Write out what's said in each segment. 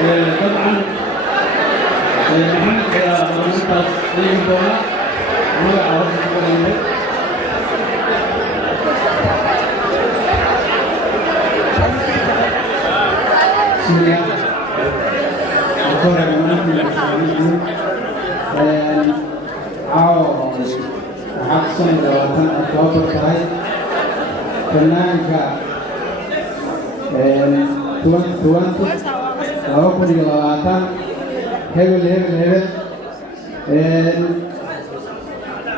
طبعا محمد يا مرموطة سليم دولا مرة عرفت كلامه بسم الله أقول لك أنا عاو حقصن دواتن أتوقع كاي فنانك توانتو أقول لك دواتن هبل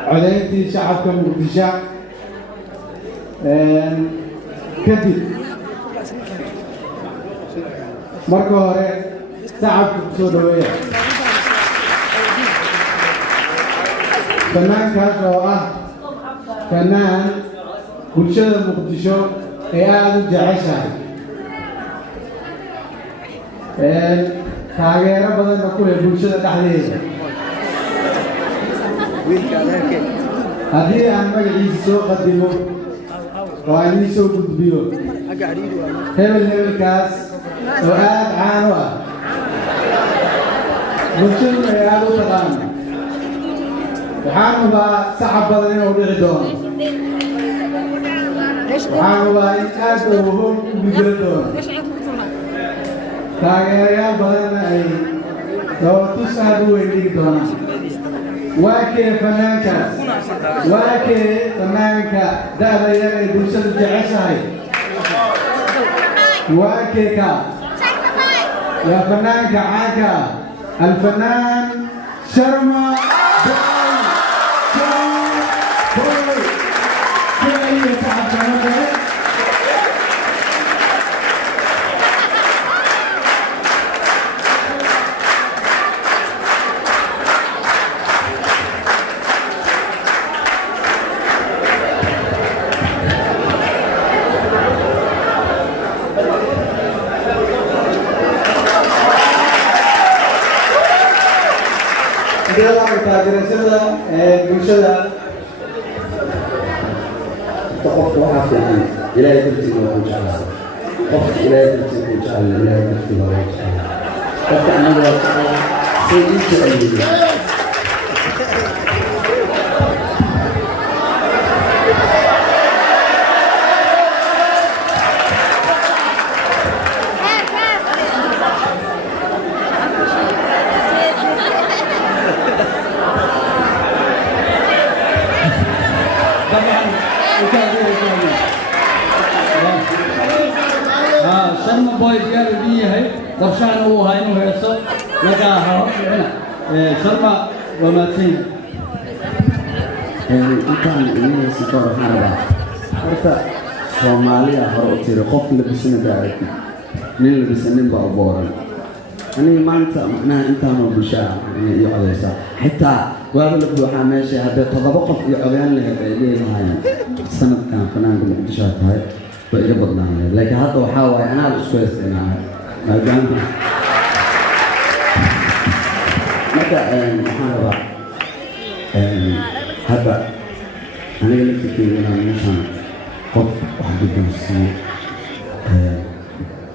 عدينتي شعبكم مقدشة كدب marka hore shacabka ku soo dhaweeya fanaankaas oo ah fanaan bulshada muqdisho ee aada u jeceshahay taageero badanna ku leh bulshada dhexdeeda haddii aan magaciisa soo qadimo oo aan ii soo gudbiyo hebelkaas oo aad caan u ah bulshaduna ay aada u taqaano waxaan hubaa sacab badan inuu dhici doono waxaan hubaa in aad uu hoog u gudbin doono taageerayaal badanna ay dootus aad u weyn dhigi doonaan waa kee fanaankaas waa kee fanaanka da'da yar ay bulshadu jeceshahay واكيكا يا فنان كعاكا الفنان شرما taageerashada bulshada qofka waxaa fiican ilaahay dartiisa waa ku jeclaa qofka ilaahay dartiisa ku jeclaa ilaahay dartiisa waa jeclaa qofka aniga waa jeclaa say ii jecel شرم بوي ديال بيه هي ورشان هو هاي انه هيصل لقاها شرم وما تين كان اني سكور حربا horta Soomaaliya hor u tiri qof labisana daarati nin labisana baa booran ani maanta macnaha intaan oo bulshada iyo codeysa xitaa waa la buuxaa meesha hadda todoba qof iyo codeyaan lahayd ay leeyahay sanadkan fanaanka muqdisho tahay iga badnaanay laakiin hadda waxaa waaye anaa isku heesanahay maadaama marka waxaan rabaa hadda aniga laftirkeyga inaan meeshaan qof wax guddoonsiiyo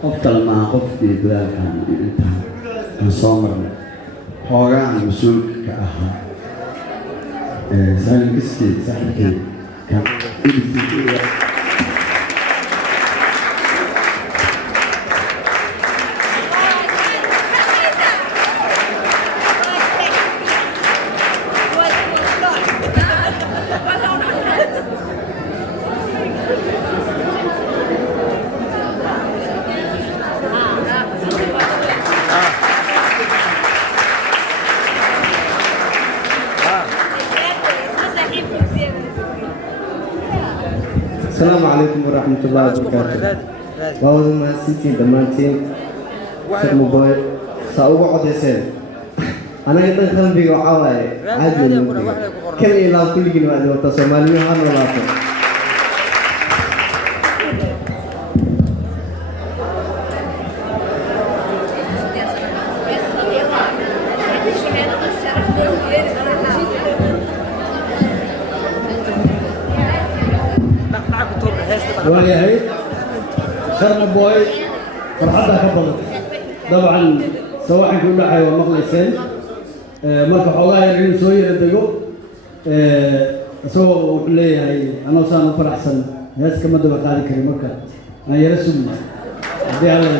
qof kale maaha qofkii dadaalkan intaan aan soo marnay hoogaan mas-uulka ka ahaa saalinkiskii saaxibkey kan idisiiya السلام عليكم ورحمة الله وبركاته. وأول ما سنتين دمانتين شرم بوي سأوقع عدسين. أنا قلت لهم بيجوا عواي عادي كل إلى كل جنوة دوت سومالي هان ولا تو. waayahay sharma boy farxadda ka badan طبعا سواء كل حاجة ومغلسين marka xogaa yar inuu soo yara dego asagoo uu leeyahay anoo saan u faraxsan hees kama daba qaadi karin marka aan yara sugna haddii alla